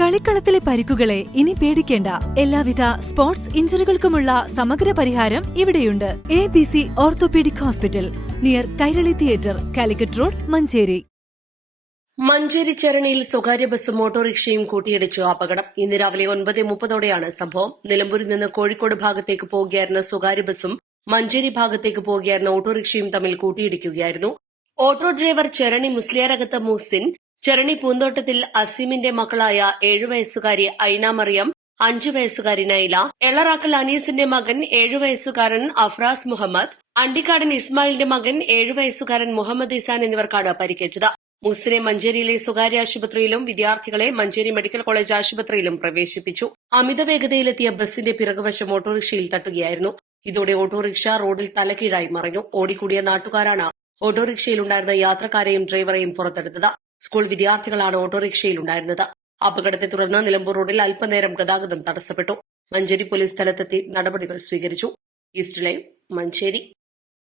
കളിക്കളത്തിലെ പരിക്കുകളെ ഇനി പേടിക്കേണ്ട. എല്ലാവിധ സ്പോർട്സ് ഇഞ്ചുറികൾക്കുമുള്ള സമഗ്ര പരിഹാരം ഇവിടെയുണ്ട്. ABC orthopaedic hospital, near Kairali theatre, Calicut road, Manjeri. Manjeri ചരണിയിൽ സ്വകാര്യ ബസ്സും ഓട്ടോറിക്ഷയും കൂട്ടിയിടിച്ചു അപകടം. ഇന്ന് രാവിലെ 9:30ഓടെയാണ് സംഭവം. നിലമ്പൂരിൽ നിന്ന് കോഴിക്കോട് ഭാഗത്തേക്ക് പോവുകയായിരുന്ന സ്വകാര്യ ബസ്സും മഞ്ചേരി ഭാഗത്തേക്ക് പോവുകയായിരുന്ന ഓട്ടോറിക്ഷയും തമ്മിൽ കൂട്ടിയിടിക്കുകയായിരുന്നു. ഓട്ടോ ഡ്രൈവർ ചരണി മുസ്ലിയാരകത്ത് മുഹ്സിൻ, ചരണി പൂന്തോട്ടത്തിൽ അസീമിന്റെ മക്കളായ 7 വയസ്സുകാരി ഐന മറിയം, 5 വയസ്സുകാരി നൈല, എളറാക്കൽ അനീസിന്റെ മകൻ 7 വയസ്സുകാരൻ അഫ്രാസ് മുഹമ്മദ്, അണ്ടിക്കാടൻ ഇസ്മായിലിന്റെ മകൻ 7 വയസ്സുകാരൻ മുഹമ്മദ് ഇസാൻ എന്നിവർക്കാണ് പരിക്കേറ്റത്. മുഹ്സിനെ മഞ്ചേരിയിലെ സ്വകാര്യ ആശുപത്രിയിലും വിദ്യാർത്ഥികളെ മഞ്ചേരി മെഡിക്കൽ കോളേജ് ആശുപത്രിയിലും പ്രവേശിപ്പിച്ചു. അമിത വേഗതയിലെത്തിയ ബസിന്റെ പിറകുവശം ഓട്ടോറിക്ഷയിൽ തട്ടുകയായിരുന്നു. ഇതോടെ ഓട്ടോറിക്ഷ റോഡിൽ തലകീഴായി മറിഞ്ഞു. ഓടിക്കൂടിയ നാട്ടുകാരാണ് ഓട്ടോറിക്ഷയിലുണ്ടായിരുന്ന യാത്രക്കാരെയും ഡ്രൈവറെയും പുറത്തെടുത്തത്. സ്കൂൾ വിദ്യാർത്ഥികളാണ് ഓട്ടോറിക്ഷയിലുണ്ടായിരുന്നത്. അപകടത്തെ തുടർന്ന് നിലമ്പൂർ റോഡിൽ അല്പനേരം ഗതാഗതം തടസ്സപ്പെട്ടു. മഞ്ചേരി പോലീസ് സ്ഥലത്തെത്തി നടപടികൾ സ്വീകരിച്ചു. East live, Manjeri.